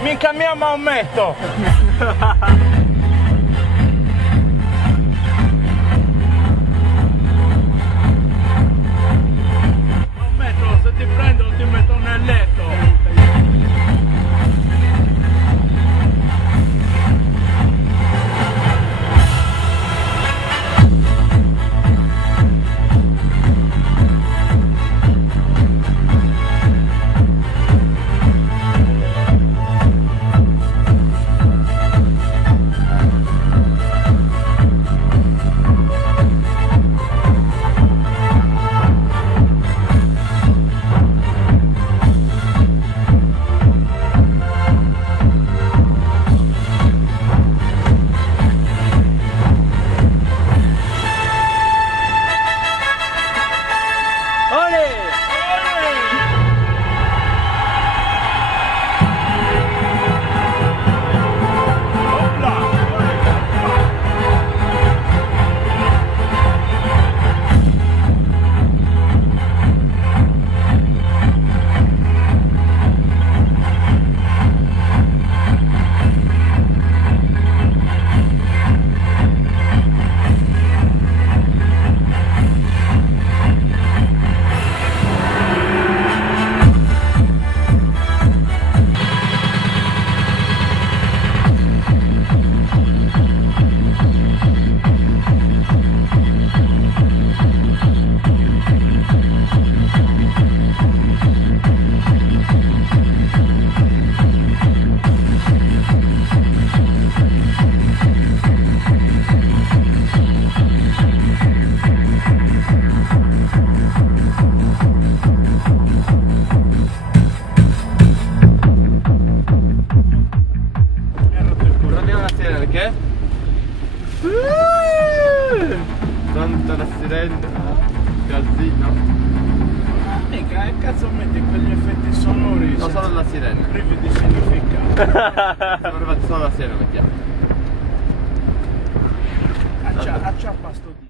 Mica mio Maometto! Maometto, se ti prendo ti metto nel letto! Perché? Tanta la sirena, calzino. Mica, che cazzo metti quegli effetti sonori? No, solo la sirena. Privi di significato. Solo la sirena mettiamo. Acciappa sto